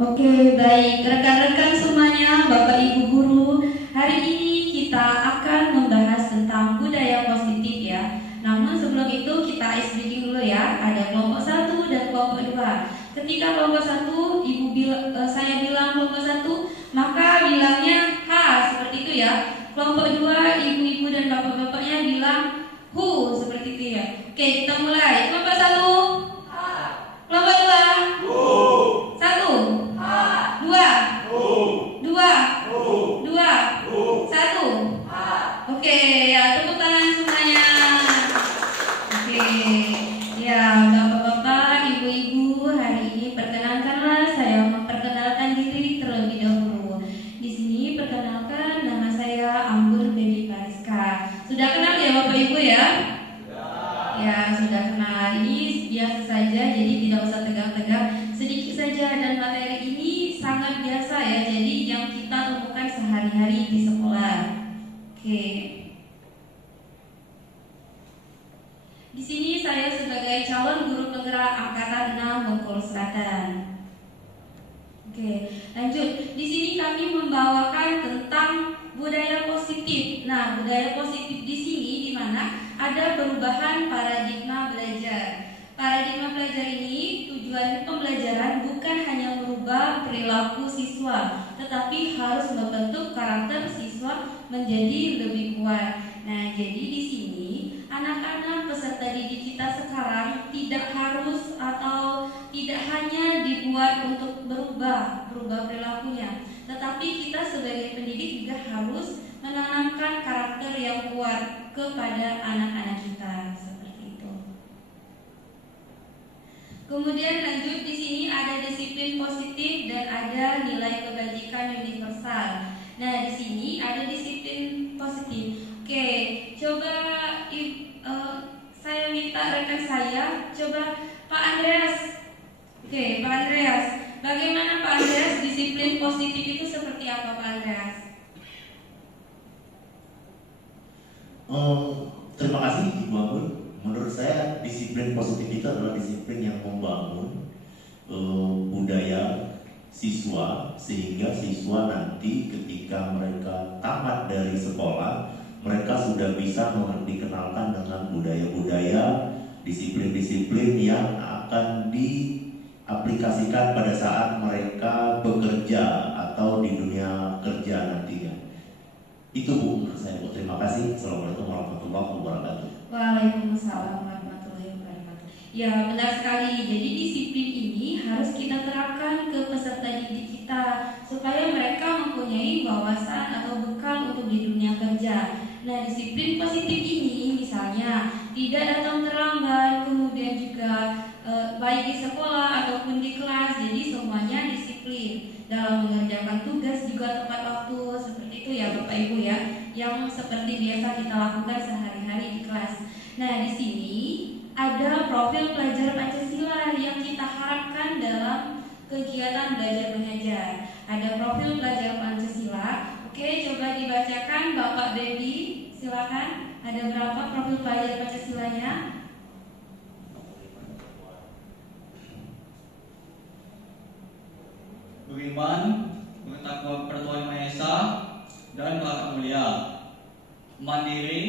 Oke, baik rekan-rekan semuanya, Bapak Ibu guru, hari ini kita akan membahas tentang budaya positif ya. Namun sebelum itu kita ice breaking dulu ya. Ada kelompok 1 dan kelompok 2. Ketika kelompok 1, saya bilang kelompok 1, maka bilangnya H seperti itu ya. Kelompok 2, ibu-ibu dan bapak-bapaknya bilang hu seperti itu ya. Oke, kita mulai. Kelompok 1, kelompok 2, satu, dua, dua, satu. Oke, ya tepuk tangan semuanya. Oke, ya bapak-bapak, ibu-ibu, hari ini perkenalkanlah saya memperkenalkan diri terlebih dahulu. Di sini perkenalkan nama saya Anggun Baby Pariska. Sudah kenal ya bapak ibu ya? Ya sudah kenal. Ini biasa saja, jadi tidak usah tegang-tegang. Sedikit saja dan materi ini sangat biasa ya. Jadi yang kita temukan sehari-hari di sekolah. Oke. Di sini saya sebagai calon guru penggerak angkatan 6 Bengkulu Selatan. Oke, lanjut. Di sini kami membawakan tentang budaya positif. Nah, budaya positif di sini di mana ada perubahan paradigma belajar. Paradigma belajar ini tujuan pembelajaran bukan hanya merubah perilaku siswa, tetapi harus membentuk karakter siswa menjadi lebih kuat. Nah, jadi di sini anak-anak peserta didik kita sekarang tidak harus atau tidak hanya dibuat untuk berubah perilakunya, tetapi kita sebagai pendidik juga harus menanamkan karakter yang kuat kepada anak-anak kita seperti itu. Kemudian lanjut, di sini ada disiplin positif dan ada nilai kebajikan universal. Nah, di sini ada disiplin positif. Oke, coba saya minta rekan saya, coba Pak Andreas. Oke, Pak Andreas, bagaimana Pak Andreas disiplin positif itu seperti apa Pak Andreas? Terima kasih Ibu Anggun. Menurut saya disiplin positif itu adalah disiplin yang membangun budaya siswa, sehingga siswa nanti ketika mereka tamat dari sekolah, mereka sudah bisa dikenalkan dengan budaya-budaya, disiplin-disiplin yang akan diaplikasikan pada saat mereka bekerja atau di dunia kerja nantinya. Itu Bu, menurut saya Bu. Terima kasih. Assalamualaikum warahmatullahi wabarakatuh. Waalaikumsalam warahmatullahi wabarakatuh. Ya, benar sekali. Jadi disiplin ini harus kita terapkan ke peserta didik kita supaya mereka mempunyai wawasan atau bekal untuk di dunia kerja. Nah, disiplin positif ini misalnya tidak datang terlambat, kemudian juga baik di sekolah ataupun di kelas. Jadi semuanya disiplin dalam mengerjakan tugas juga tepat waktu, seperti itu ya Bapak Ibu ya, yang seperti biasa kita lakukan sehari-hari di kelas. Nah, di sini ada profil pelajar Pancasila yang kita harapkan dalam kegiatan belajar mengajar. Ada profil pelajar Pancasila. Oke, coba dibacakan Bapak Debbie, silakan. Ada berapa profil pelajar Pancasilanya? Beriman, bertakwa kepada Tuhan Yang Maha Esa, dan berakhlak mulia. Mandiri,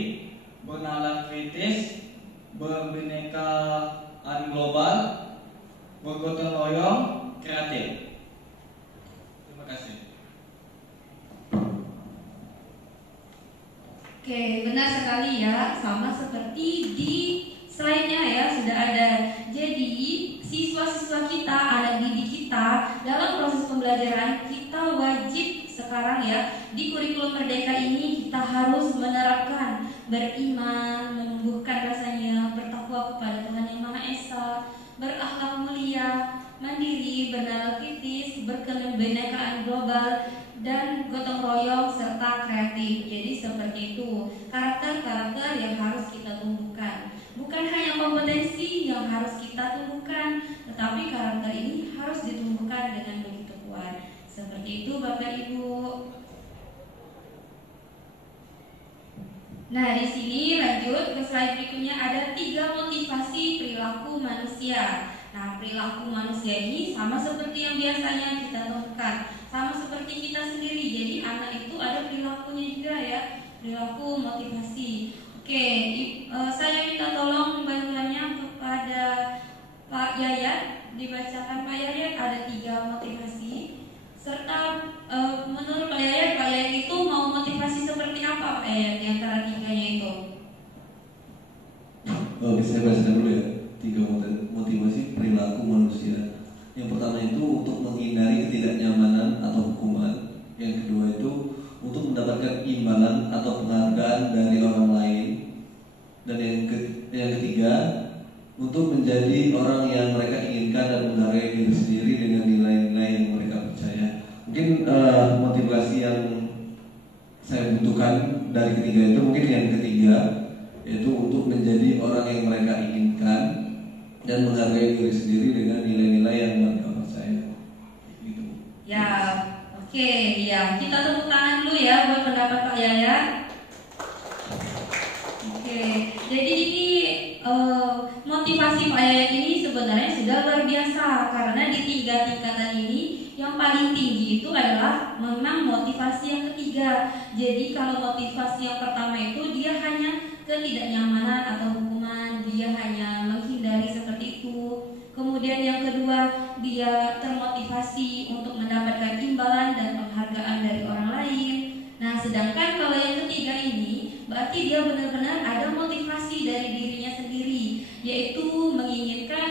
bernalar kritis, berbinekaan global, bergotong royong, kreatif. Terima kasih. Oke, benar sekali ya, sama seperti di slide-nya ya sudah ada. Jadi siswa-siswa kita, anak didik kita dalam proses pembelajaran kita wajib sekarang ya di kurikulum Merdeka ini kita harus menerapkan beriman, menumbuhkan rasanya bertakwa kepada Tuhan Yang Maha Esa, berakhlak mulia, mandiri, bernalar kritis, berkebinekaan global, dan gotong royong serta kreatif. Jadi seperti itu karakter-karakter yang harus kita tumbuhkan. Bukan hanya kompetensi yang harus kita tumbuhkan, tetapi karakter ini harus ditumbuhkan dengan begitu kuat. Seperti itu Bapak Ibu. Nah, di sini lanjut ke slide berikutnya ada 3 motivasi perilaku manusia. Nah, perilaku manusia ini sama seperti yang biasanya kita temukan, sama seperti kita sendiri. Jadi anak itu ada perilakunya juga ya, perilaku motivasi. Oke, saya minta tolong bantuannya kepada Pak Yayat. Dibacakan Pak Yayat, ada 3 motivasi. Serta menurut Pak Yayat itu mau motivasi seperti apa Pak Yayat di antara 3-nya itu? Oke, saya bacakan dulu ya. 3 motivasi perilaku manusia. Yang pertama itu untuk menghindari ketidaknyamanan atau hukuman. Yang kedua itu untuk mendapatkan imbalan atau penghargaan dari orang lain. Dan yang ketiga untuk menjadi orang yang mereka inginkan dan menghargai diri sendiri dengan nilai-nilai yang mereka percaya. Mungkin motivasi yang saya butuhkan dari ketiga itu mungkin yang ketiga, yaitu untuk menjadi orang yang mereka inginkan dan menghargai diri sendiri dengan nilai-nilai yang mereka percaya. Gitu. Ya, oke, ya kita tepuk tangan dulu ya buat pendapat Pak Yayat. Oke, jadi ini motivasi Pak Yayat ini sebenarnya sudah luar biasa, karena di 3 tingkatan ini yang paling tinggi itu adalah memang motivasi yang ketiga. Jadi kalau motivasi yang pertama itu dia hanya ketidaknyamanan atau hukuman, dia hanya menghindari seperti itu. Kemudian yang kedua, dia termotivasi untuk mendapatkan imbalan dan penghargaan dari orang lain. Nah, sedangkan kalau yang ketiga ini berarti dia benar-benar ada motivasi dari dirinya sendiri, yaitu menginginkan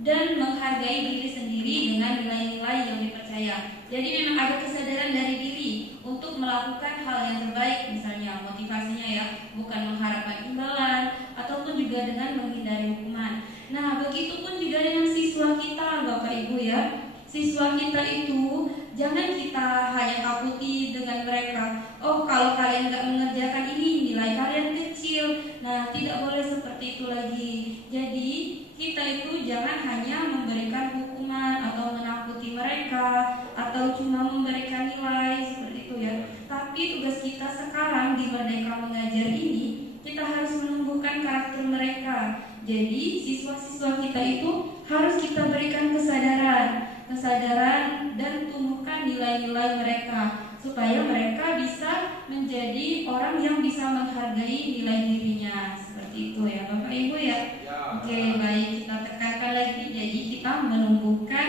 dan menghargai diri sendiri dengan nilai-nilai yang dipercaya. Jadi memang ada kesadaran dari diri untuk melakukan hal yang terbaik, misalnya motivasinya ya, bukan mengharapkan imbalan ataupun juga dengan menghindari hukuman. Nah, begitupun juga dengan siswa kita, Bapak Ibu ya. Siswa kita itu jangan kita hanya takuti dengan mereka. Oh, kalau kalian nggak mengerjakan ini, nilai kalian kecil. Nah, tidak boleh seperti itu lagi. Jadi kita itu jangan hanya memberikan hukuman atau menakuti mereka atau cuma memberikan nilai seperti itu ya. Tapi tugas kita sekarang di Merdeka Mengajar ini, kita harus menumbuhkan karakter mereka. Jadi siswa-siswa kita itu harus kita berikan kesadaran dan tumbuhkan nilai-nilai mereka supaya mereka bisa menjadi orang yang bisa menghargai nilai dirinya. Seperti itu ya Bapak Ibu ya. Oke, baik, kita tekankan lagi. Jadi kita menumbuhkan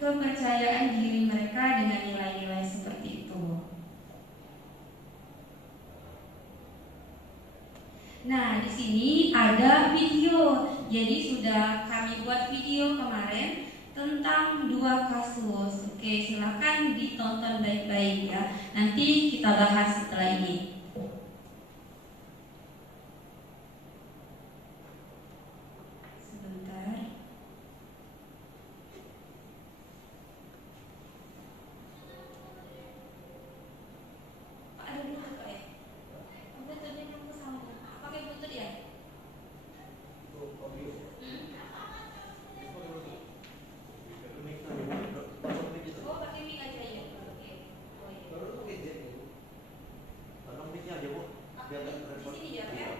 kepercayaan diri mereka dengan nilai-nilai seperti itu. Nah, di sini ada video. Jadi sudah kami buat video kemarin tentang 2 kasus. Oke, silakan ditonton baik-baik ya. Nanti kita bahas setelah ini. Sebentar. Pak, ada dulu Pak ya? Bututnya belum kesambung. Pakai butut ya? Oh, pakai mic aja ya. Oke. Oh iya. Di sini ya, ya.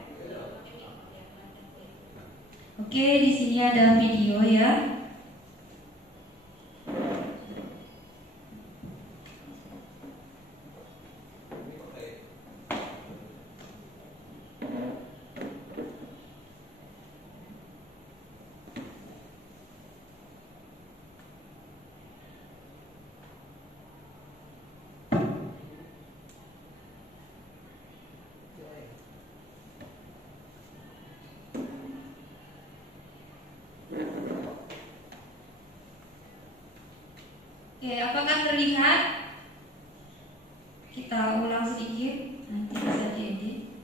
Oke, di sini ada video ya. Oke, apakah terlihat? Kita ulang sedikit, nanti bisa diedit.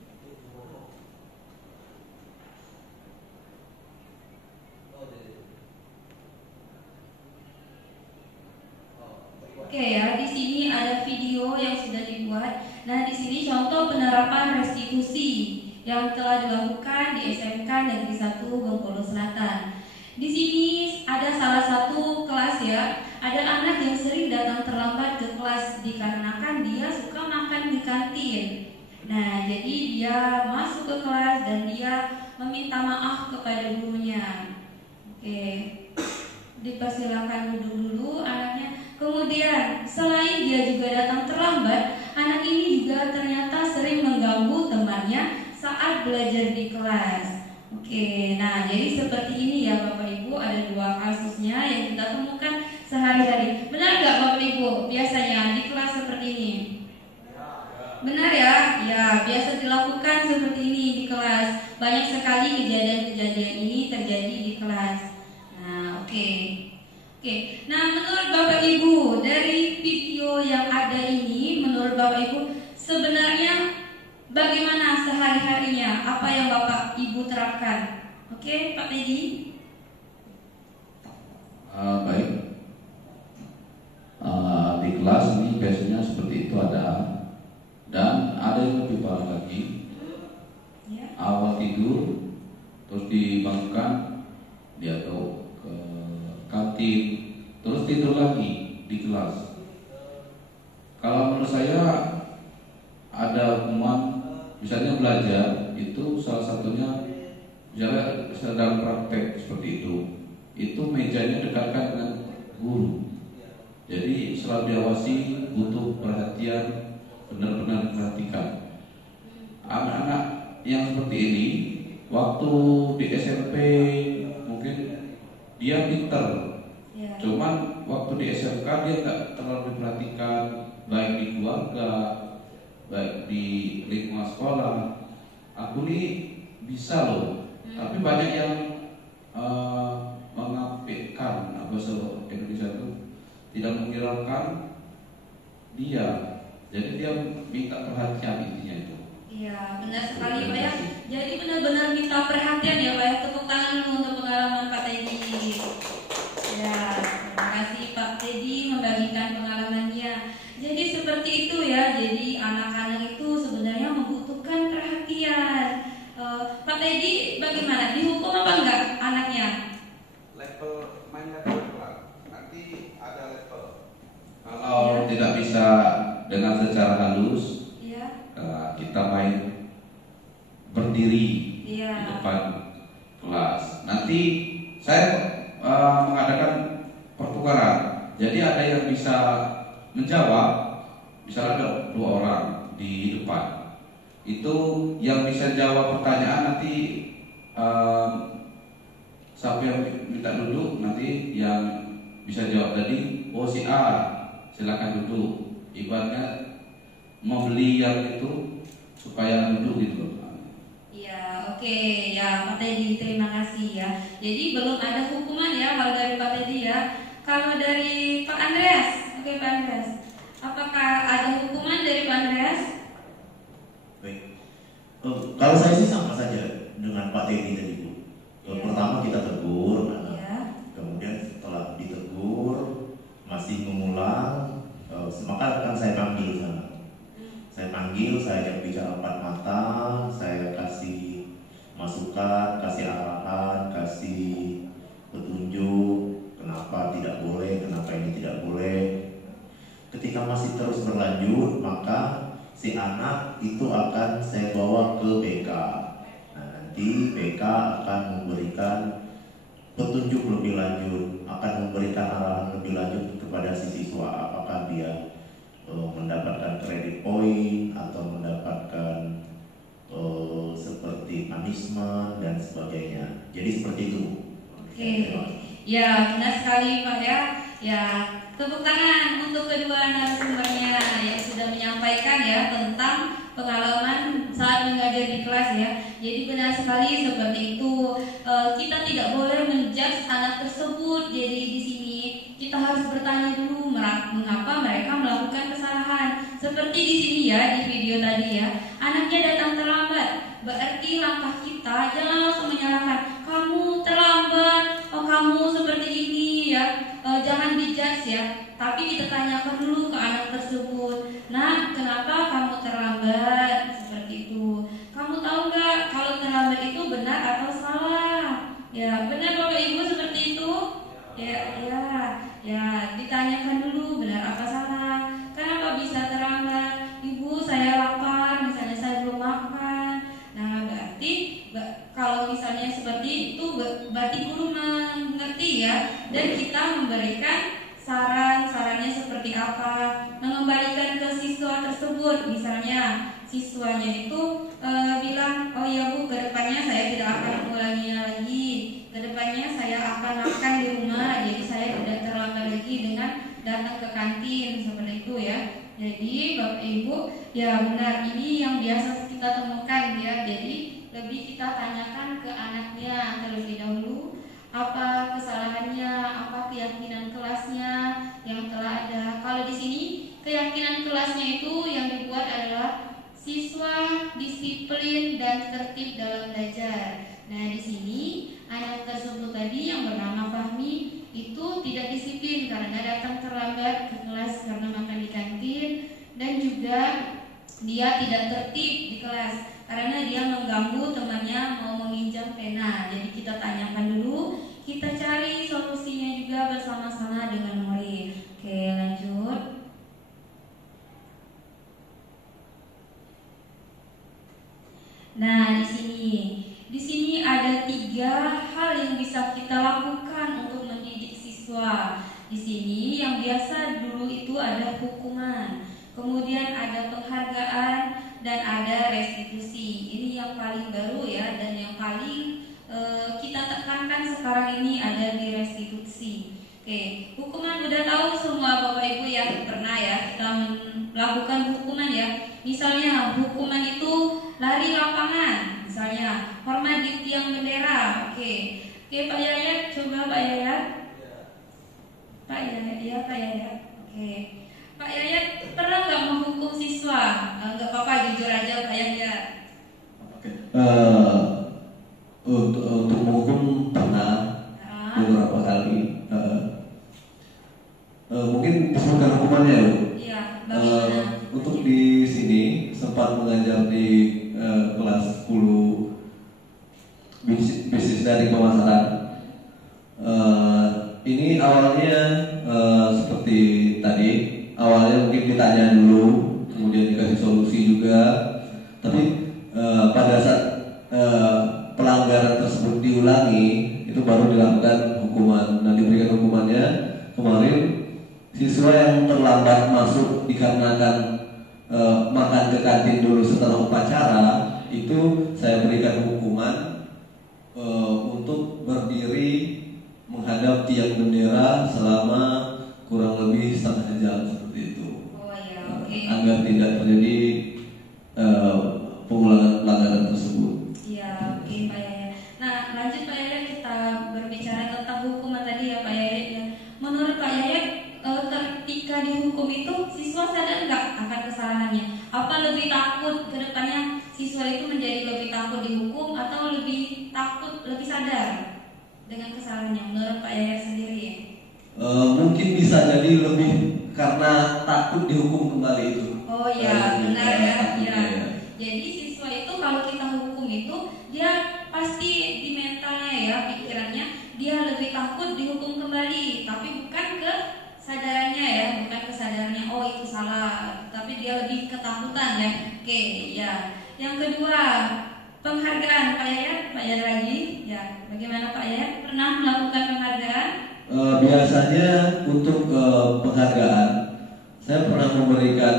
Oke ya, di sini ada video yang sudah dibuat. Nah, di sini contoh penerapan restitusi yang telah dilakukan di SMK Negeri 1 Bengkulu Selatan. Di sini ada salah satu kelas ya. Ada anak yang sering datang terlambat ke kelas dikarenakan dia suka makan di kantin. Nah, jadi dia masuk ke kelas dan dia meminta maaf kepada gurunya. Oke. dipersilakan duduk dulu anaknya. Kemudian selain dia juga datang terlambat, anak ini juga ternyata sering mengganggu temannya saat belajar di kelas. Oke, nah jadi seperti ini ya Bapak Ibu, ada 2 kasusnya yang kita temukan sehari-hari. Benar nggak Bapak Ibu? Biasanya di kelas seperti ini. Benar ya? Ya, biasa dilakukan seperti ini di kelas. Banyak sekali kejadian-kejadian ini terjadi di kelas. Nah, oke. Nah menurut Bapak Ibu, dari video yang ada ini, menurut Bapak Ibu sebenarnya bagaimana sehari-harinya? Apa yang Bapak Ibu terapkan? Oke, Pak Teddy. Baik. Di kelas ini biasanya seperti itu ada, dan ada yang lebih parah lagi. Awal tidur, terus dibangunkan, dia tuh ke kantin, terus tidur lagi di kelas. Kalau menurut saya ada hukuman, misalnya belajar itu salah satunya, misalnya sedang praktek seperti itu mejanya dekatkan dengan guru. Jadi selalu diawasi, butuh perhatian, benar-benar diperhatikan. Anak-anak yang seperti ini, waktu di SMP mungkin dia pinter, cuman waktu di SMK dia nggak terlalu diperhatikan, baik di keluarga, baik di lingkungan sekolah. Aku nih bisa loh, tapi banyak yang mengapikan, bahasa Indonesia itu tidak menghiraukan dia, jadi dia minta perhatian, intinya itu. Iya, benar sekali Pak ya. Jadi benar-benar minta perhatian ya Pak ya. Tepuk tangan dulu untuk pengalaman Pak Teddy. Ya, terima kasih Pak Teddy membagikan pengalamannya. Jadi seperti itu ya. Jadi anak-anak itu sebenarnya membutuhkan perhatian. Pak Teddy bagaimana? Dihukum apa enggak anaknya? Main level nanti ada level. Kalau tidak bisa dengan secara halus, kita main berdiri di depan kelas. Nanti saya mengadakan pertukaran. Jadi ada yang bisa menjawab, misalnya ada 2 orang di depan. Itu yang bisa jawab pertanyaan nanti siapa yang minta duduk, nanti yang bisa jawab tadi, oh si A, silakan duduk. Ibaratnya membeli yang itu supaya duduk gitu loh. Iya, oke ya Pak Teddy, terima kasih ya. Jadi belum ada hukuman ya kalau dari Pak Teddy ya. Kalau dari Pak Andreas, oke Pak Andreas, apakah ada hukuman dari Pak Andreas? Baik. Kalau saya sih sama saja dengan Pak Teddy tadi Bu. Pertama kita tegur, kemudian setelah ditegur masih mengulang, maka akan saya panggil sana. Saya panggil, saya ajak bicara 4 mata, saya kasih masukan, kasih arahan, kasih petunjuk, kenapa tidak boleh, kenapa ini tidak boleh. Ketika masih terus berlanjut, maka si anak itu akan saya bawa ke BK. Nah, nanti BK akan memberikan petunjuk lebih lanjut, akan memberikan arahan lebih lanjut kepada si siswa, apakah dia mendapatkan kredit poin atau mendapatkan seperti punishment dan sebagainya. Jadi seperti itu. Oke. Ya, benar sekali Pak ya. Ya, tepuk tangan untuk kedua narasumbernya yang sudah menyampaikan ya tentang pengalaman saat mengajar di kelas ya. Jadi benar sekali seperti itu. Kita tidak boleh menjudge anak tersebut. Jadi di sini kita harus bertanya dulu mengapa mereka melakukan kesalahan. Seperti di sini ya, di video tadi ya, anaknya datang terlambat. Berarti langkah kita jangan langsung menyalahkan, kamu terlambat, oh kamu seperti ini ya. Jangan dijudge ya, tapi kita tanyakan dulu ke anak tersebut. Nah, kenapa kamu terlambat? Seperti itu. Kamu tahu nggak kalau terlambat itu benar atau salah? Ya, benar Bapak Ibu seperti itu? Ya, ditanyakan dulu benar apa salah. Kenapa bisa terlambat? Ibu, saya lapar, misalnya saya belum makan. Nah, berarti kalau misalnya seperti itu, berarti guru mengerti diskusi ya, dan kita memberikan sarannya seperti apa, mengembalikan ke siswa tersebut. Misalnya siswanya itu bilang, oh ya Bu, kedepannya saya tidak akan mengulanginya lagi, kedepannya saya akan makan di rumah, jadi saya tidak terlambat lagi dengan datang ke kantin, seperti itu ya. Jadi Bapak Ibu, ya benar, ini yang biasa kita temukan ya. Jadi lebih kita tanyakan ke anaknya terlebih dahulu, apa kesalahannya, apa keyakinan kelasnya yang telah ada. Kalau di sini keyakinan kelasnya itu yang dibuat adalah siswa disiplin dan tertib dalam belajar. Nah, di sini anak tersebut tadi yang bernama Fahmi itu tidak disiplin karena datang terlambat ke kelas karena makan di kantin, dan juga dia tidak tertib di kelas karena dia mengganggu temannya mau meminjam pena. Jadi kita tanyakan dulu, kita cari solusinya juga bersama-sama dengan murid. Oke, lanjut. Nah, di sini ada 3 hal yang bisa kita lakukan untuk mendidik siswa. Di sini yang biasa dulu itu ada hukuman, kemudian ada penghargaan, dan ada restitusi. Ini yang paling baru ya, dan yang paling kita tekankan sekarang ini ada di restitusi. Oke, hukuman udah tahu semua Bapak Ibu ya, pernah ya kita melakukan hukuman ya. Misalnya hukuman itu lari lapangan, misalnya hormat di tiang bendera. Oke, Pak Yayat, coba Pak Yayat. Pak Yayat, ya Pak Yayat. Oke, Pak Yayat pernah nggak menghukum siswa? Nggak apa-apa, jujur aja Pak Yayat. Oke. Untuk menghukum pernah beberapa kali. Mungkin disebutkan hukumannya ya, Bu? Iya, bagaimana? Untuk di sini sempat mengajar di kelas 10 bisnis dari pemasaran. Ini awalnya seperti tadi, awalnya mungkin ditanya dulu, kemudian dikasih solusi juga. Tapi pada saat pelanggaran tersebut diulangi, itu baru dilakukan hukuman. Nah, diberikan hukumannya kemarin, siswa yang terlambat masuk dikarenakan makan ke kantin dulu setelah upacara, itu saya berikan hukuman untuk berdiri menghadap tiang bendera selama kurang lebih setengah jam, seperti itu. Oh ya, oke. Agar tidak terjadi pengulangan pelanggaran tersebut. Iya, oke Pak Yayat. Nah, lanjut Pak Yayat, kita berbicara tentang hukuman tadi ya Pak Yayat ya. Menurut Pak Yayat, ketika dihukum itu siswa sadar nggak akan kesalahannya? Apa lebih takut ke depannya siswa itu menjadi lebih takut dihukum, atau lebih takut, lebih sadar dengan kesalahannya menurut Pak Yayat sendiri ya? Mungkin bisa jadi lebih karena takut dihukum kembali itu. Oh iya, benar ya. Ya. Jadi siswa itu kalau kita hukum itu dia pasti di mentalnya ya, pikirannya dia lebih takut dihukum kembali, tapi bukan ke kesadarannya ya, bukan kesadarannya oh itu salah, tapi dia lebih ketakutan ya. Oke, ya. Yang kedua, penghargaan Pak Yayat lagi. Ya, bagaimana Pak Yayat? Pernah melakukan penghargaan? Biasanya untuk penghargaan, saya pernah memberikan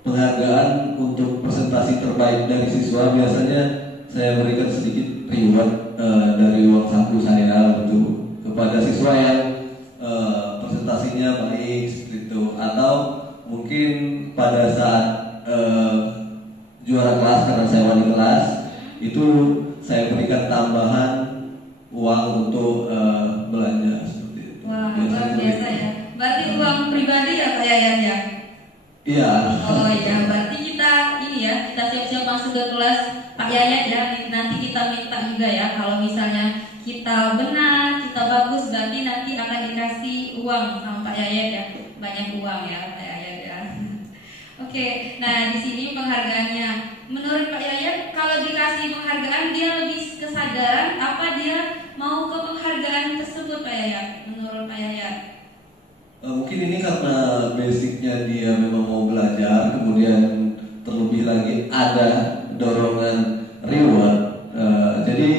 penghargaan untuk presentasi terbaik dari siswa. Biasanya saya berikan sedikit reward dari uang saku saya untuk kepada siswa yang presentasinya baik seperti itu, atau mungkin pada saat juara kelas karena saya wali kelas, itu saya berikan tambahan uang untuk belanja seperti itu. Wah, luar biasa ya. Berarti uang pribadi ya Pak Yayat ya? Iya. Oh iya, berarti kita ini ya, kita siap-siap masuk ke kelas Pak Yayat ya. Nanti kita minta juga ya, kalau misalnya kita benar, kita bagus, berarti nanti akan dikasih uang sama Pak Yayat ya. Banyak uang ya Pak Yayat ya. Oke, nah di sini penghargaannya. Menurut Pak Yayat, kalau dikasih penghargaan dia lebih kesadaran apa dia mau ke penghargaan tersebut Pak Yayat? Menurut Pak Yayat? Mungkin ini karena basicnya dia memang mau belajar, kemudian terlebih lagi ada dorongan reward. Jadi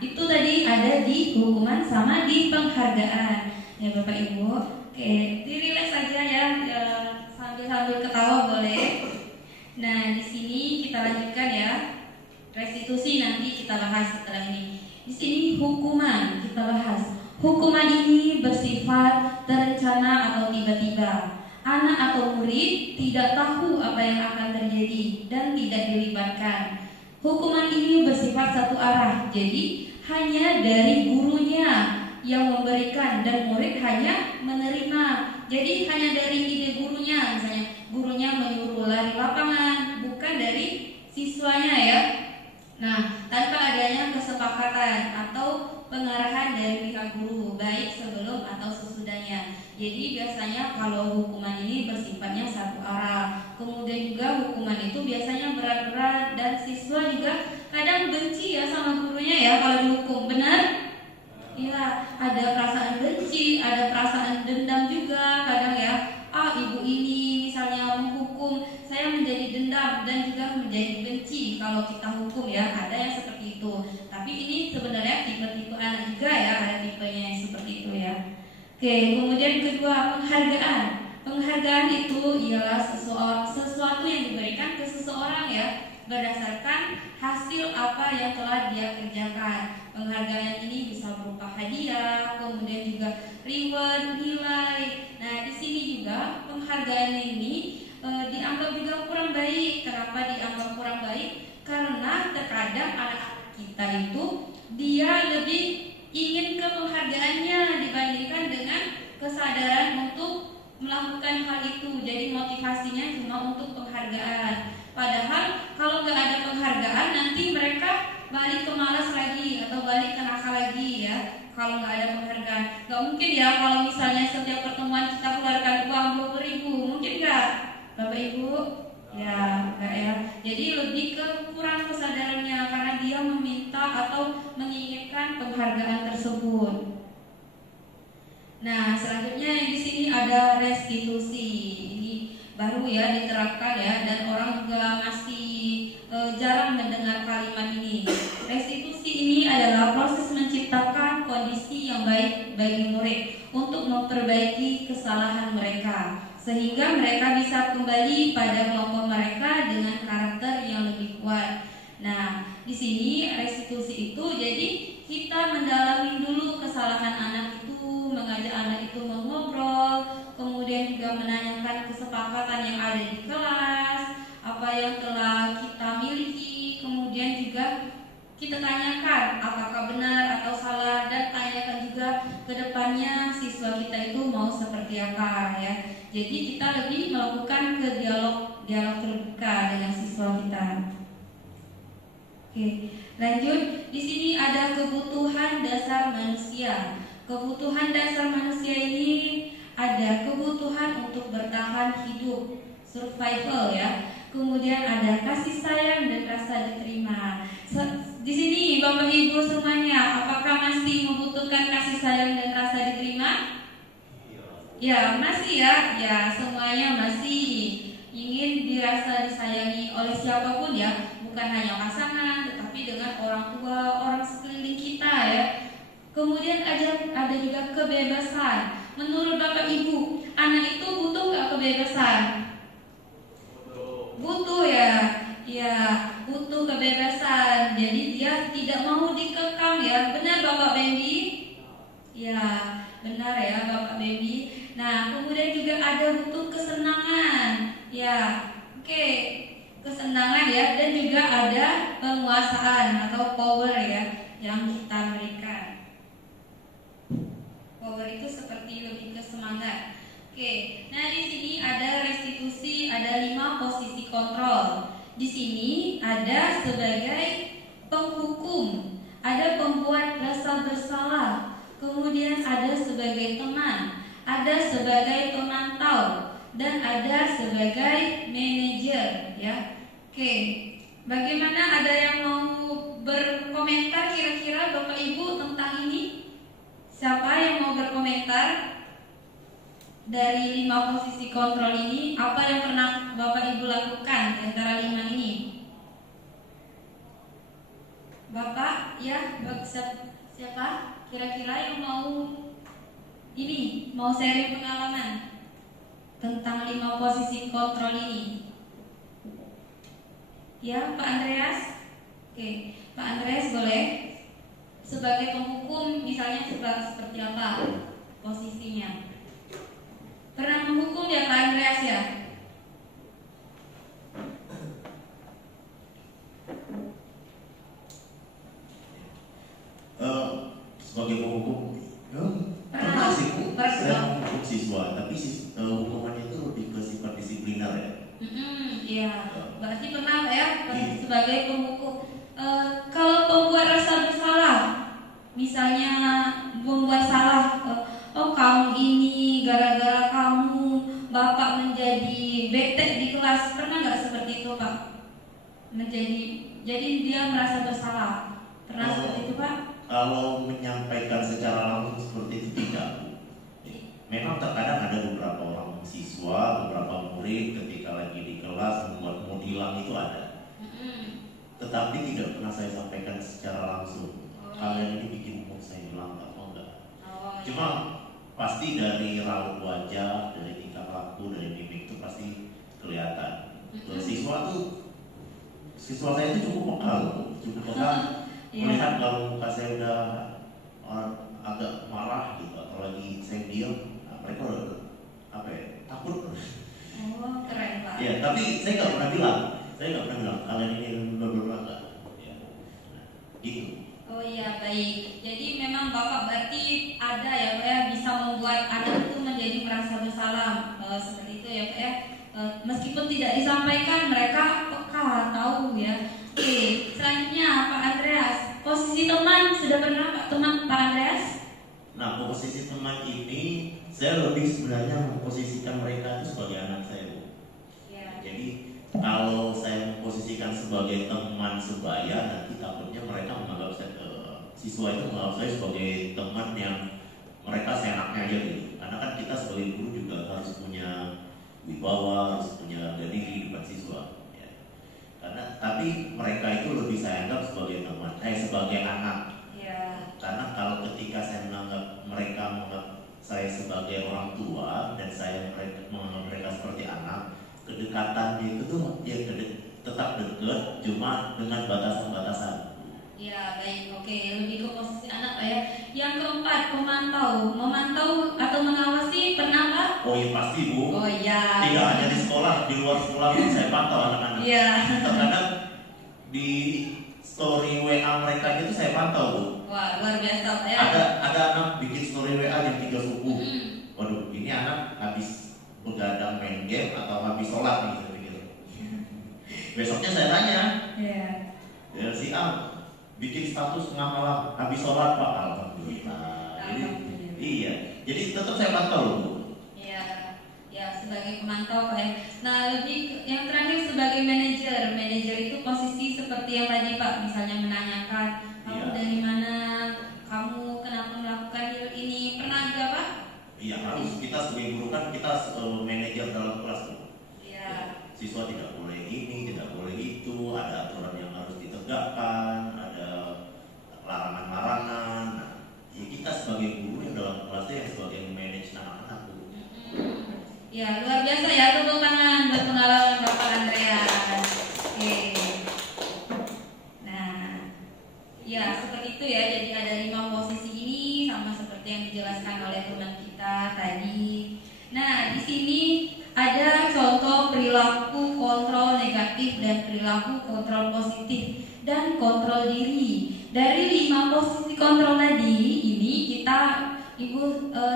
itu tadi ada di hukuman sama di penghargaan. Ya Bapak Ibu, oke, di-relax saja ya, sambil ketawa boleh. Nah, di sini kita lanjutkan ya. Restitusi nanti kita bahas setelah ini. Di sini hukuman kita bahas. Hukuman ini bersifat terencana atau tiba-tiba. Anak atau murid tidak tahu apa yang akan terjadi dan tidak dilibatkan. Hukuman ini bersifat satu arah. Jadi hanya dari gurunya yang memberikan dan murid hanya menerima. Jadi hanya dari ide gurunya, misalnya gurunya menyuruh lari lapangan, bukan dari siswanya ya. Nah, tanpa adanya kesepakatan atau pengarahan dari pihak guru, baik sebelum atau sesudahnya. Jadi biasanya kalau hukuman ini bersifatnya satu arah. Kemudian juga hukuman itu biasanya berat-berat dan siswa juga kadang benci ya sama gurunya ya kalau dihukum, benar? Iya, ada perasaan benci, ada perasaan dendam juga kadang ya. Ibu ini misalnya menghukum, saya menjadi dendam dan juga menjadi benci kalau kita hukum ya. Ada yang seperti itu. Tapi ini sebenarnya tipe-tipe anak juga ya, ada tipenya yang seperti itu ya. Oke, kemudian kedua, penghargaan. Penghargaan itu ialah sesuatu yang diberikan ke seseorang ya, berdasarkan hasil apa yang telah dia kerjakan. Penghargaan ini bisa berupa hadiah, kemudian juga reward, nilai. Nah, di sini juga penghargaan ini dianggap juga kurang baik. Kenapa dianggap kurang baik? Karena terkadang anak kita itu dia lebih ingin ke penghargaannya dibandingkan dengan kesadaran untuk melakukan hal itu. Jadi motivasinya cuma untuk penghargaan. Padahal kalau nggak ada penghargaan nanti mereka balik ke malas lagi atau balik ke nakal lagi ya. Kalau nggak ada penghargaan, nggak mungkin ya kalau misalnya setiap pertemuan kita keluarkan uang 20.000, mungkin nggak, Bapak Ibu? Ya, enggak ya. Jadi lebih ke kurang kesadarannya karena dia meminta atau menginginkan penghargaan tersebut. Nah, selanjutnya di sini ada restitusi. Ini baru ya diterapkan ya, dan orang juga masih jarang mendengar kalimat ini. Restitusi ini adalah proses menciptakan kondisi yang baik bagi murid untuk memperbaiki kesalahan mereka, sehingga mereka bisa kembali pada kelompok mereka dengan karakter yang lebih kuat. Nah, di sini restitusi itu jadi kita mendalami dulu kesalahan anak itu, mengajak anak itu mengobrol, kemudian juga menanyakan kesepakatan yang ada di kelas, apa yang telah kita miliki, kemudian juga kita tanyakan apakah benar atau salah, dan tanyakan juga ke depannya siswa kita itu mau seperti apa ya. Jadi kita lebih melakukan ke dialog terbuka dengan siswa kita. Oke, lanjut. Di sini ada kebutuhan dasar manusia. Kebutuhan dasar manusia ini ada kebutuhan untuk bertahan hidup, survival ya. Kemudian ada kasih sayang dan rasa diterima. Di sini Bapak Ibu semuanya, apakah masih membutuhkan kasih sayang dan rasa diterima? Ya, masih ya. Ya, semuanya masih ingin dirasa disayangi oleh siapapun ya, bukan hanya pasangan, tetapi dengan orang tua, orang sekeliling kita ya. Kemudian ada juga kebebasan. Menurut Bapak Ibu, anak itu butuh nggak kebebasan? Butuh ya. Ya, butuh kebebasan. Jadi dia tidak mau dikekang ya. Benar Bapak Bendi? Ya, benar ya Bapak Bendi. Nah, kemudian juga ada butuh kesenangan. Ya, oke. Kesenangan ya, dan juga ada penguasaan atau power ya yang kita berikan. Power itu seperti lebih ke semangat. Oke, nah di sini ada restitusi, ada 5 posisi kontrol. Di sini ada sebagai penghukum, ada pembuat rasa bersalah, kemudian ada sebagai teman, ada sebagai pemantau, dan ada sebagai manajer ya. Oke, bagaimana, ada yang mau berkomentar kira-kira Bapak Ibu tentang ini? Siapa yang mau berkomentar? Dari 5 posisi kontrol ini, apa yang pernah Bapak Ibu lakukan di antara 5 ini? Bapak ya, siapa kira-kira yang mau sharing pengalaman tentang 5 posisi kontrol ini? Ya, Pak Andreas. Oke, Pak Andreas boleh. Sebagai penghukum misalnya seperti apa posisinya? Pernah menghukum ya Pak Andreas ya? Sebagai penghukum, pernah sih Bu. Saya menghukum siswa, tapi hukumannya itu lebih ke sifat disipliner ya. Iya, berarti pernah ya sebagai penghukum. Kalau pembuat rasa bersalah, misalnya membuat salah, kamu ini gara-gara kamu Bapak menjadi bete di kelas, pernah nggak seperti itu Pak? Jadi dia merasa bersalah, pernah seperti itu Pak? Kalau menyampaikan secara langsung seperti itu tidak. Memang terkadang ada beberapa orang siswa, beberapa murid ketika lagi di kelas membuat mood hilang itu ada. Tetapi tidak pernah saya sampaikan secara langsung. Kalian ini bikin mood saya hilang atau enggak? Cuma pasti dari raut wajah, dari tingkah laku, dari mimik itu pasti kelihatan. Siswa saya itu cukup peka, melihat kalau muka saya udah agak marah gitu atau lagi saya diam, mereka udah takut. Keren Pak. Ya, tapi saya nggak pernah bilang kalian ini enggak. Ya, gitu. Oh iya, baik. Jadi memang Bapak berarti ada ya Pak ya, bisa membuat anak itu menjadi merasa bersalah, seperti itu ya Pak ya. Meskipun tidak disampaikan, mereka peka, tahu ya. Oke, selanjutnya Pak Andreas, posisi teman sudah pernah Pak Andreas? Nah, posisi teman ini saya lebih sebenarnya memposisikan mereka itu sebagai anak saya, Bu. Ya. Jadi kalau saya memposisikan sebagai teman sebaya, nanti takutnya mereka menganggap siswa itu menganggap saya sebagai teman yang mereka seenaknya aja gitu. Karena kan kita sebagai guru juga harus punya wibawa, harus punya harga diri di depan siswa. Ya. Tapi mereka itu lebih saya anggap sebagai teman, sebagai anak. Ya. Karena kalau ketika saya mereka menganggap saya sebagai orang tua dan menganggap mereka seperti anak, kedekatannya itu tuh ya tetap dekat, cuma dengan batasan-batasan. Ya baik, oke, lebih ke posisi anak Pak ya. Yang keempat, memantau atau mengawasi pernah Pak? Oh iya pasti Bu. Oh iya. Tidak hanya di sekolah, di luar sekolah pun saya pantau anak-anak. Iya. Terkadang di story WA mereka itu saya pantau Bu. Wah luar biasa Pak ya. Ada anak bikin story WA jam 3 subuh. Waduh, ini anak habis begadang main game atau habis sholat nih gitu. Besoknya saya tanya. Iya. Ya si A bikin status tengah malam habis sholat Pak, alhamdulillah. Jadi tetap saya pantau Bu. Iya, ya sebagai pemantau Pak ya. Nah lebih yang terakhir sebagai manajer itu posisi seperti yang tadi Pak, misalnya menanyakan kamu dari mana, kamu kenapa melakukan hal ini, pernah juga Pak? Iya harus, kita sebagai guru kan kita manajer dalam kelas tuh. Iya. Siswa tidak boleh ini, tidak boleh itu, ada aturan yang harus ditegakkan, ada larangan-larangan. Nah, ya kita sebagai guru yang dalam kelasnya yang sebagai manage anak-anak Bu. Ya luar biasa ya, tepuk tangan buat pengalaman Bapak Andreas. Oke. Nah, ya seperti itu ya. Jadi ada 5 posisi ini sama seperti yang dijelaskan oleh teman kita tadi. Nah, di sini ada contoh perilaku kontrol negatif dan perilaku kontrol positif dan kontrol diri. Dari 5 posisi kontrol tadi ini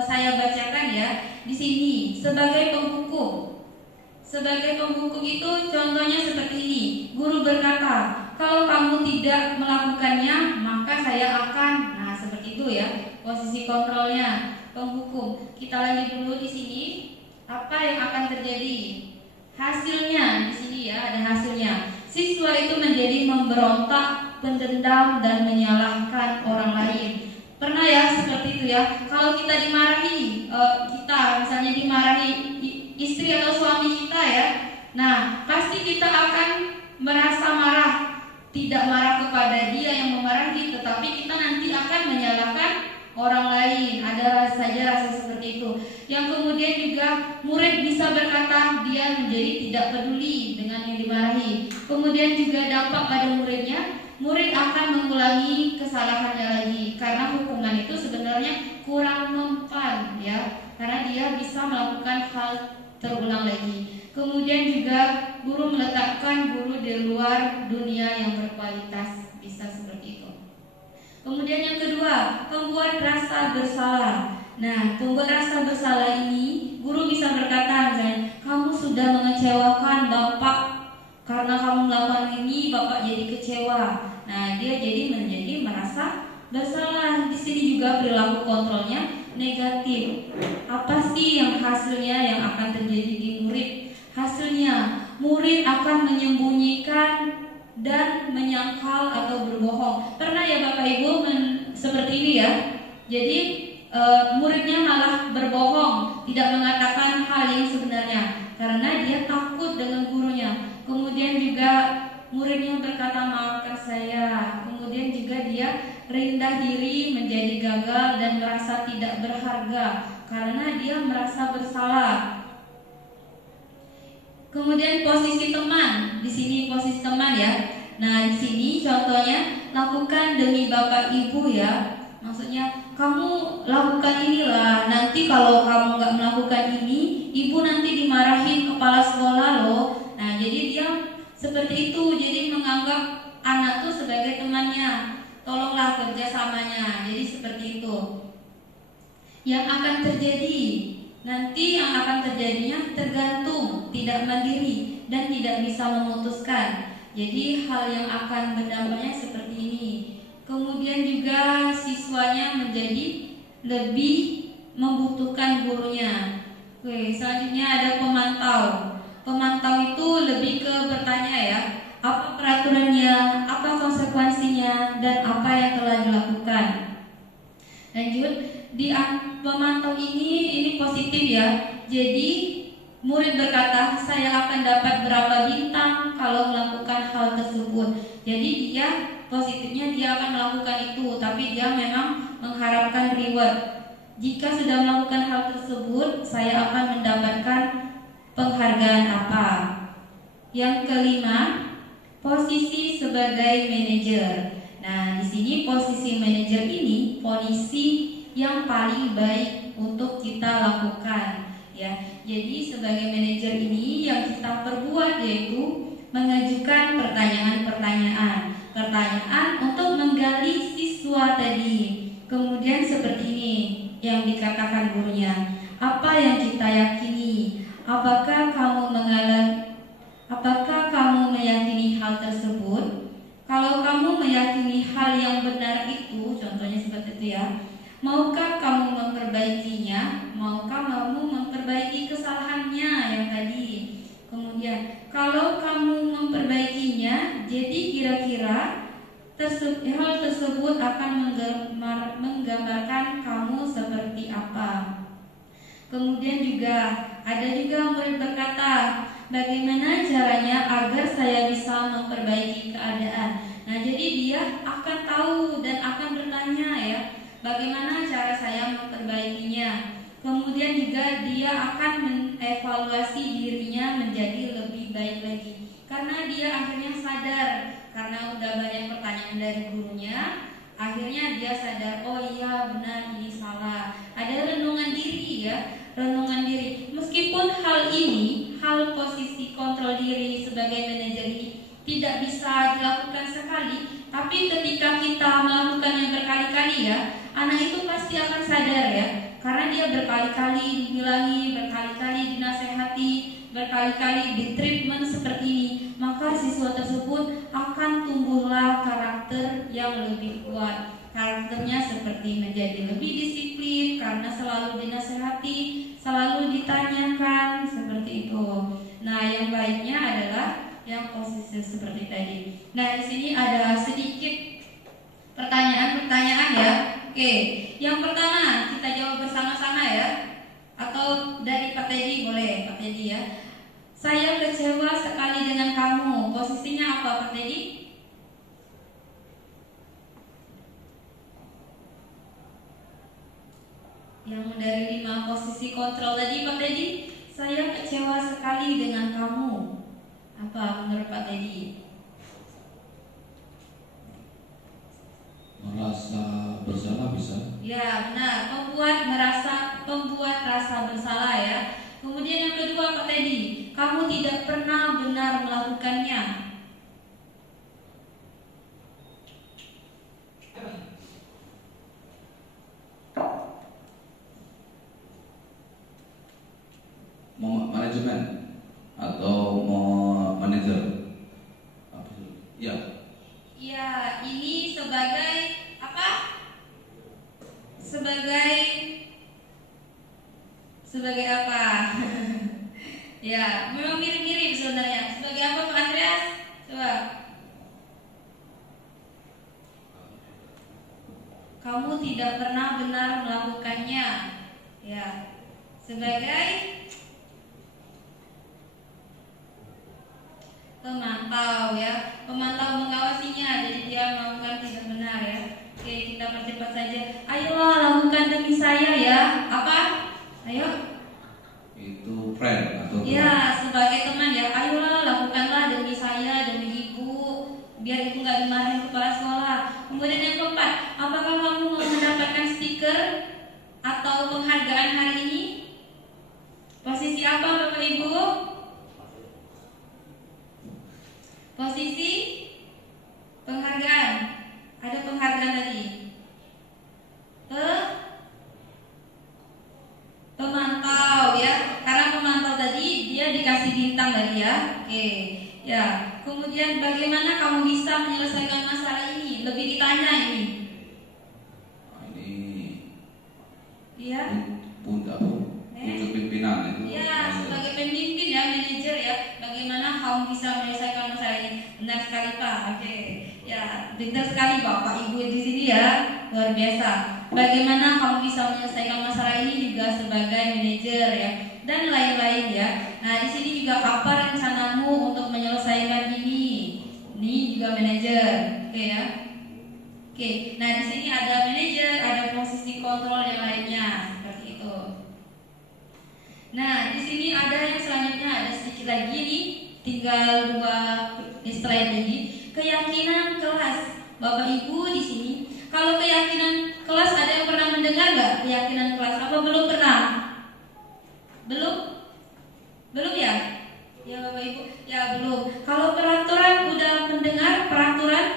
saya bacakan ya. Di sini sebagai penghukum. Sebagai penghukum itu contohnya seperti ini. Guru berkata, kalau kamu tidak melakukannya, maka saya akan. Nah, seperti itu ya. Posisi kontrolnya penghukum. Kita lanjut dulu di sini. Apa yang akan terjadi? Hasilnya di sini ya, ada hasilnya. Siswa itu menjadi memberontak, pendendam dan menyalahkan orang lain. Pernah ya seperti itu ya. Kalau kita dimarahi, kita misalnya dimarahi istri atau suami kita ya. Nah, pasti kita akan merasa marah. tidak marah kepada dia yang memarahi, tetapi kita nanti akan menyalahkan orang lain. Ada saja rasa seperti itu. Yang kemudian juga murid bisa berkata dia menjadi tidak peduli dengan yang dimarahi. Kemudian juga dampak pada muridnya, murid akan mengulangi kesalahannya lagi, karena hukuman itu sebenarnya kurang mempan, ya, karena dia bisa melakukan hal terulang lagi. Kemudian juga guru meletakkan guru di luar dunia yang berkualitas, bisa seperti itu. Kemudian yang kedua, membuat rasa bersalah. Nah, membuat rasa bersalah ini, guru bisa berkata, misalnya, kamu sudah mengecewakan Bapak karena kamu melakukan ini, Bapak jadi kecewa. Nah, dia jadi menjadi merasa bersalah. Di sini juga perilaku kontrolnya negatif. Apa sih yang hasilnya yang akan terjadi di murid? Hasilnya, murid akan menyembunyikan dan menyangkal atau berbohong. Pernah ya Bapak Ibu seperti ini ya. Jadi muridnya malah berbohong, tidak mengatakan hal yang sebenarnya karena dia takut dengan gurunya. Kemudian juga muridnya berkata maafkan saya. Kemudian juga dia rendah diri, menjadi gagal dan merasa tidak berharga karena dia merasa bersalah. Kemudian posisi teman, di sini posisi teman ya. Nah, di sini contohnya lakukan demi Bapak Ibu ya. Maksudnya kamu lakukan inilah. Nanti kalau kamu nggak melakukan ini, ibu nanti dimarahin kepala sekolah loh. Nah, jadi dia seperti itu. Jadi menganggap anak tuh sebagai temannya. Tolonglah kerjasamanya. Jadi seperti itu. Yang akan terjadi nanti, yang akan terjadinya tergantung, tidak mandiri dan tidak bisa memutuskan. Jadi hal yang akan berdampaknya seperti ini. Kemudian juga siswanya menjadi lebih membutuhkan gurunya. Oke, selanjutnya ada pemantau. Pemantau itu lebih ke bertanya ya, apa peraturannya, apa konsekuensinya, dan apa yang telah dilakukan. Lanjut, di pemantau ini positif ya. Jadi murid berkata, saya akan dapat berapa bintang kalau melakukan hal tersebut. Jadi dia positifnya dia akan melakukan itu, tapi dia memang mengharapkan reward. Jika sudah melakukan hal tersebut, saya akan mendapatkan penghargaan apa. Yang kelima, posisi sebagai manajer. Nah, di sini posisi manajer ini posisi yang paling baik untuk kita lakukan ya. Jadi sebagai manajer ini yang kita perbuat yaitu mengajukan pertanyaan untuk menggali siswa tadi. Kemudian seperti ini yang dikatakan gurunya, apa yang kita yakini? Apakah kamu meyakini hal tersebut? Kalau kamu meyakini hal yang benar itu, contohnya seperti itu ya, maukah kamu memperbaikinya? Maukah kamu memperbaiki kesalahannya yang tadi? Kemudian, kalau kamu memperbaikinya, jadi kira-kira hal tersebut akan menggambarkan kamu seperti apa? Kemudian juga ada juga murid berkata, bagaimana caranya agar saya bisa memperbaiki keadaan? Nah, jadi dia akan tahu dan akan bertanya ya, bagaimana cara saya memperbaikinya? Kemudian juga dia akan mengevaluasi dirinya menjadi lebih baik lagi. Karena dia akhirnya sadar, karena udah banyak pertanyaan dari gurunya, akhirnya dia sadar, oh iya benar ini salah. Ada renungan diri ya, renungan diri. Meskipun hal ini, hal posisi kontrol diri sebagai manajer ini tidak bisa dilakukan sekali, tapi ketika kita melakukannya berkali-kali ya, anak itu pasti akan sadar ya, karena dia berkali-kali dibilangi, berkali-kali dinasehati, berkali-kali di treatment seperti ini, maka siswa tersebut akan tumbuhlah karakter yang lebih kuat. Karakternya seperti menjadi lebih disiplin karena selalu dinasehati, selalu ditanyakan seperti itu. Nah, yang baiknya adalah yang posisi seperti tadi. Nah, di sini ada sedikit pertanyaan-pertanyaan ya. Oke, yang pertama kita jawab bersama-sama ya. Atau dari Pak Teddy boleh, Pak Teddy ya. Saya kecewa sekali dengan kamu. Posisinya apa Pak Teddy? Yang dari 5 posisi kontrol tadi, Pak Teddy, saya kecewa sekali dengan kamu. Apa menurut Pak Teddy? Merasa bersalah bisa? Ya, benar. Pembuat rasa bersalah ya. Kemudian yang kedua, Pak Teddy, kamu tidak pernah benar melakukannya. Manajemen atau manajer? Ya. Ya, ini sebagai apa? Sebagai apa? Ya, memang mirip-mirip sebenarnya. Sebagai apa, Pak Andreas? Coba. Kamu tidak pernah benar melakukannya. Ya. Sebagai pemantau ya, pemantau mengawasinya, jadi dia melakukan tidak benar ya. Oke, kita percepat saja. Ayolah lakukan demi saya ya. Apa? Ayo. Itu friend atau Ya, sebagai teman ya. Ayolah lakukanlah demi saya, demi ibu, biar ibu nggak dimarahin kepala sekolah. Kemudian yang keempat, apakah kamu mau mendapatkan stiker atau penghargaan hari ini? Posisi apa Bapak Ibu? Posisi penghargaan. Ada penghargaan tadi. Pemantau ya. Karena pemantau tadi dia dikasih bintang tadi ya. Oke. Ya. Kemudian bagaimana kamu bisa menyelesaikan masalah ini? Lebih ditanya ini. Iya. Untuk pimpinan itu. Ya, sebagai pemimpin ya, manajer ya, bagaimana kamu bisa menyelesaikan masalah ini? Benar sekali Pak. Oke. Ya, pintar sekali Bapak Ibu di sini ya, luar biasa. Bagaimana kamu bisa menyelesaikan masalah ini juga sebagai manajer ya, dan lain-lain ya. Nah, di sini juga apa rencanamu untuk menyelesaikan ini? Ini juga manajer, oke ya. Oke. Nah, di sini ada manajer, ada posisi kontrol yang lainnya seperti itu. Nah, di sini ada yang selanjutnya, ada sedikit lagi nih, tinggal 2 slide lagi. Keyakinan kelas, Bapak Ibu di sini. Kalau keyakinan kelas ada yang pernah mendengar nggak? Keyakinan kelas apa belum pernah? Belum ya? Ya Bapak Ibu, ya belum. Kalau peraturan udah mendengar peraturan?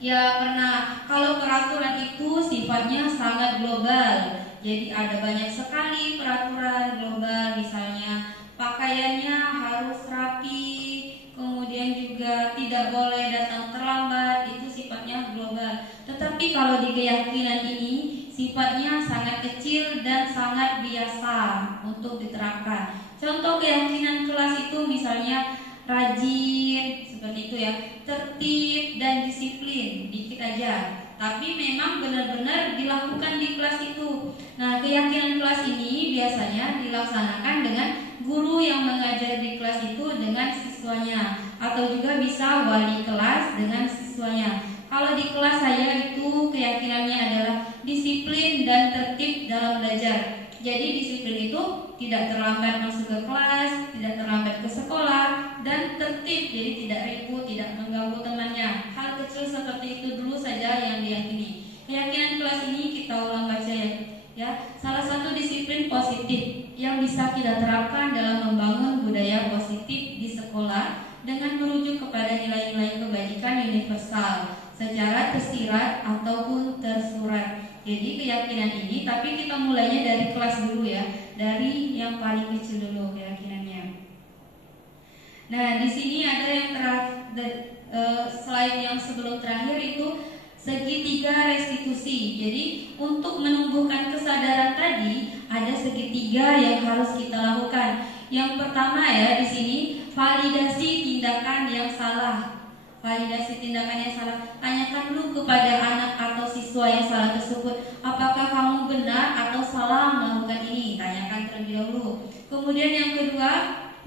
Ya pernah. Kalau peraturan itu sifatnya sangat global. Jadi ada banyak sekali peraturan global, misalnya pakaiannya harus rapi, kemudian juga tidak boleh datang terlambat, itu sifatnya global. Tetapi kalau di keyakinan ini sifatnya sangat kecil dan sangat biasa untuk diterapkan. Contoh keyakinan kelas itu misalnya rajin, seperti itu ya, tertib dan disiplin, dikit aja. Tapi memang benar-benar dilakukan di kelas itu. Nah, keyakinan kelas ini biasanya dilaksanakan dengan guru yang mengajar di kelas itu dengan siswanya, atau juga bisa wali kelas dengan siswanya. Kalau di kelas saya itu keyakinannya adalah disiplin dan tertib dalam belajar. Jadi disiplin itu tidak terlambat masuk ke kelas, tidak terlambat ke sekolah, dan tertib, jadi tidak ribut, tidak mengganggu temannya. Hal kecil seperti itu dulu saja yang diyakini. Keyakinan kelas ini kita ulang baca ya. Salah satu disiplin positif yang bisa kita terapkan dalam membangun budaya positif di sekolah dengan merujuk kepada nilai-nilai kebajikan universal secara tersirat ataupun tersurat. Jadi keyakinan ini, tapi kita mulainya dari kelas dulu ya, dari yang paling kecil dulu keyakinannya. Nah, di sini ada yang slide yang sebelum terakhir itu segitiga restitusi. Jadi untuk menumbuhkan kesadaran tadi ada segitiga yang harus kita lakukan. Yang pertama ya di sini validasi tindakan yang salah. Validasi tindakan yang salah. Tanyakan dulu kepada anak atau siswa yang salah tersebut, apakah kamu benar atau salah melakukan ini? Tanyakan terlebih dahulu. Kemudian yang kedua,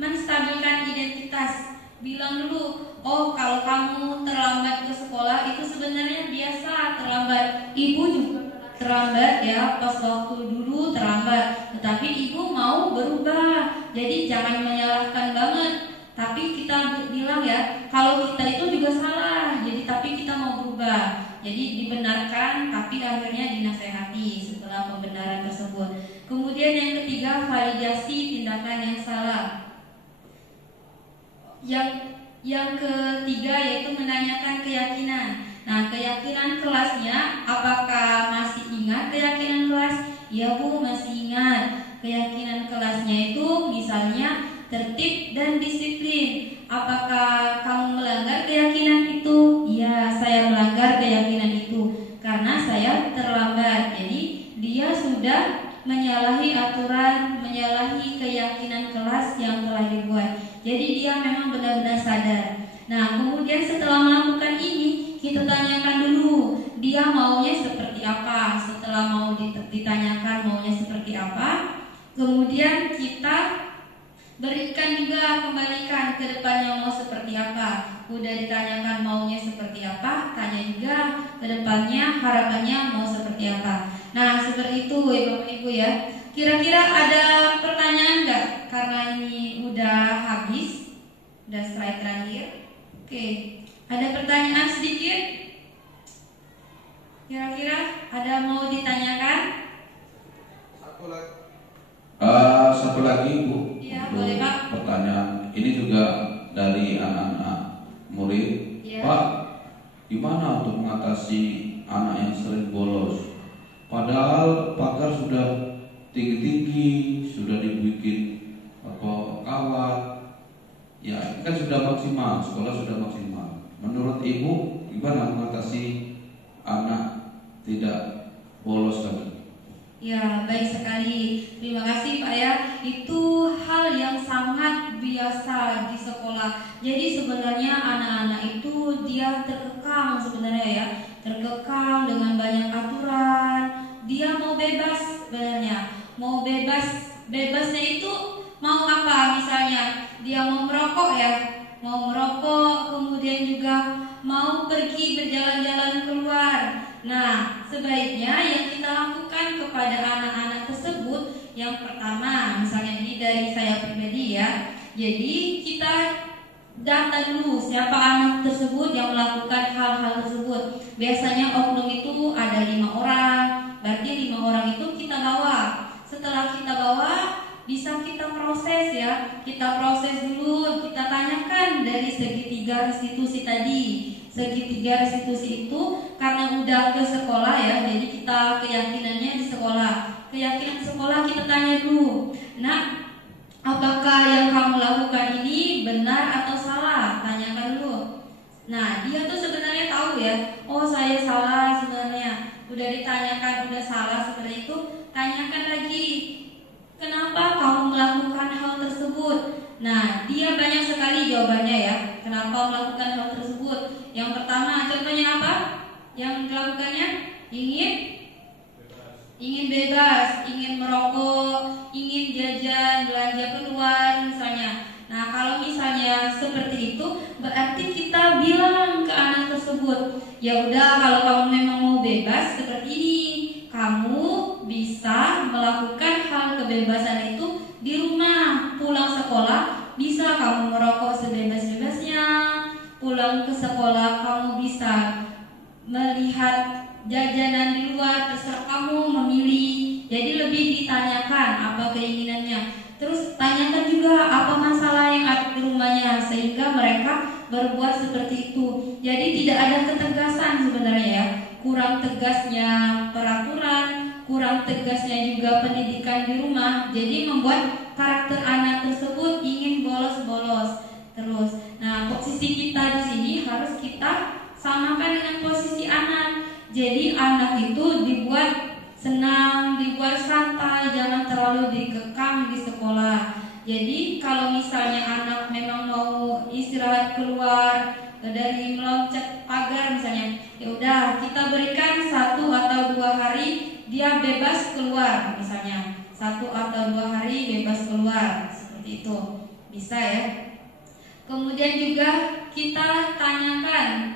menstabilkan identitas. Bilang dulu, oh kalau kamu terlambat ke sekolah itu sebenarnya biasa terlambat. Ibu juga pernah terlambat ya, pas waktu dulu terlambat, tetapi ibu mau berubah. Jadi jangan menyalahkan banget, tapi kita bilang ya, kalau kita itu juga salah, jadi tapi kita mau berubah. Jadi dibenarkan, tapi akhirnya dinasehati setelah pembenaran tersebut. Kemudian yang ketiga, validasi tindakan yang salah. Yang ketiga yaitu menanyakan keyakinan. Nah, keyakinan kelasnya, apakah masih ingat keyakinan kelas? Ya Bu, masih ingat. Keyakinan kelasnya itu misalnya tertib dan disiplin. Apakah kamu melanggar keyakinan itu? Ya, saya melanggar keyakinan itu karena saya terlambat. Jadi dia sudah menyalahi aturan, menyalahi keyakinan kelas yang telah dibuat. Jadi dia memang benar-benar sadar. Nah, kemudian setelah melakukan ini, kita tanyakan dulu dia maunya seperti apa. Setelah mau ditanyakan maunya seperti apa, kemudian kita berikan juga, kembalikan ke depannya mau seperti apa. Udah ditanyakan maunya seperti apa, tanya juga ke depannya harapannya mau seperti apa. Nah, seperti itu Bapak Ibu ya. Kira-kira ada pertanyaan nggak? Karena ini udah habis, udah slide terakhir. Oke, ada pertanyaan sedikit? Kira-kira ada mau ditanyakan? Satu lagi Bu. Iya, boleh Pak. Pertanyaan ini juga dari anak-anak murid. Ya. Pak, gimana untuk mengatasi anak yang sering bolos? Padahal pagar sudah tinggi-tinggi, sudah dibikin kawat. Ya, kan sudah maksimal, sekolah sudah maksimal. Menurut Ibu, gimana mengatasi anak tidak bolos tadi? Ya, baik sekali. Terima kasih Pak ya. Itu hal yang sangat biasa di sekolah. Jadi sebenarnya anak-anak itu dia terkekang sebenarnya ya. Terkekang dengan banyak aturan. Dia mau bebas sebenarnya. Mau bebas. Bebasnya itu mau apa? Misalnya dia mau merokok ya. Mau merokok, kemudian juga mau pergi berjalan-jalan keluar. Nah, sebaiknya yang kita lakukan kepada anak-anak tersebut, yang pertama, misalnya ini dari saya pribadi ya. Jadi kita data dulu siapa anak tersebut yang melakukan hal-hal tersebut. Biasanya oknum itu ada 5 orang, berarti 5 orang itu kita bawa. Setelah kita bawa, bisa kita proses ya. Kita proses dulu, kita tanyakan dari segitiga restitusi tadi. Segitiga restitusi itu karena udah ke sekolah ya, jadi kita keyakinannya di sekolah. Keyakinan sekolah kita tanya dulu. Nah, apakah yang kamu lakukan ini benar atau salah? Tanyakan dulu. Nah, dia tuh sebenarnya tahu ya. Oh, saya salah sebenarnya. Udah ditanyakan udah salah seperti itu, tanyakan lagi. Kenapa kamu melakukan hal tersebut? Nah, dia banyak sekali jawabannya ya. Kenapa melakukan hal tersebut? Yang pertama, contohnya apa? Yang dilakukannya ingin bebas, ingin merokok, ingin jajan, belanja keluar misalnya. Nah, kalau misalnya seperti itu, berarti kita bilang ke anak tersebut, ya udah kalau kamu memang mau bebas seperti ini, kamu bisa melakukan hal kebebasan itu di rumah. Pulang sekolah bisa kamu merokok sebebas-bebasnya. Pulang ke sekolah kamu bisa melihat jajanan di luar, terserah kamu memilih. Jadi lebih ditanyakan apa keinginannya. Terus tanyakan juga apa masalah yang ada di rumahnya, sehingga mereka berbuat seperti itu. Jadi tidak ada ketegasan sebenarnya ya. Kurang tegasnya peraturan, kurang tegasnya juga pendidikan di rumah. Jadi membuat karakter anak tersebut ingin bolos-bolos terus. Nah, posisi kita di sini harus kita samakan dengan posisi anak. Jadi anak itu dibuat senang, dibuat santai, jangan terlalu dikekang di sekolah. Jadi kalau misalnya anak memang mau istirahat keluar dari meloncat pagar misalnya, ya udah kita berikan 1 atau 2 hari dia bebas keluar misalnya. 1 atau 2 hari bebas keluar, seperti itu bisa ya. Kemudian juga kita tanyakan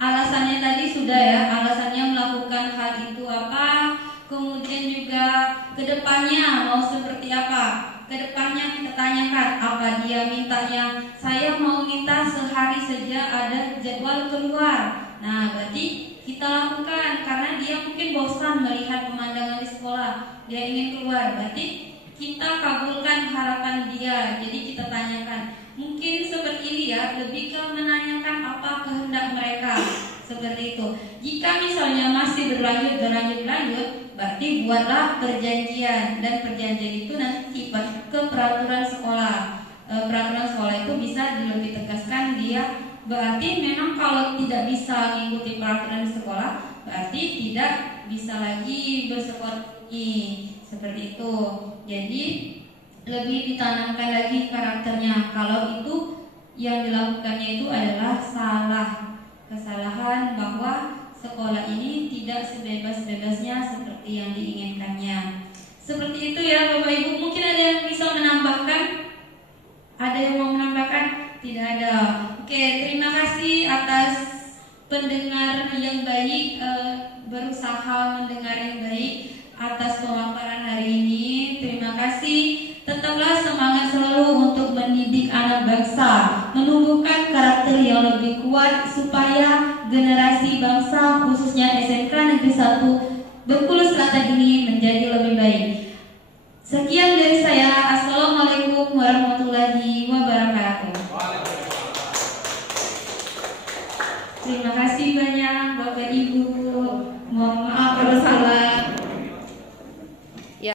alasannya tadi sudah ya, alasannya melakukan hal itu apa, kemudian juga kedepannya mau seperti apa. Kedepannya kita tanyakan apa dia mintanya. Saya mau minta sehari saja ada jadwal keluar. Nah berarti kita lakukan karena dia mungkin bosan melihat pemandangan di sekolah, dia ingin keluar. Berarti kita kabulkan harapan dia. Jadi kita tanyakan. Mungkin seperti ini ya, lebih ke menanyakan apa kehendak mereka. Seperti itu. Jika misalnya masih berlanjut, berarti buatlah perjanjian, dan perjanjian itu nanti ke peraturan sekolah. Peraturan sekolah itu bisa lebih tegaskan dia. Berarti memang kalau tidak bisa mengikuti peraturan sekolah, berarti tidak bisa lagi bersekolah ini. Seperti itu. Jadi lebih ditanamkan lagi karakternya. Kalau itu yang dilakukannya itu adalah kesalahan bahwa sekolah ini tidak sebebas-bebasnya seperti yang diinginkannya. Seperti itu ya Bapak Ibu. Mungkin ada yang bisa menambahkan? Ada yang mau menambahkan? Tidak ada. Oke, terima kasih atas pendengar yang baik, berusaha mendengar yang baik atas pemaparan hari ini. Terima kasih. Tetaplah semangat selalu untuk mendidik anak bangsa, menumbuhkan karakter yang lebih kuat supaya generasi bangsa khususnya SMK Negeri 1 Bengkulu Selatan ini menjadi lebih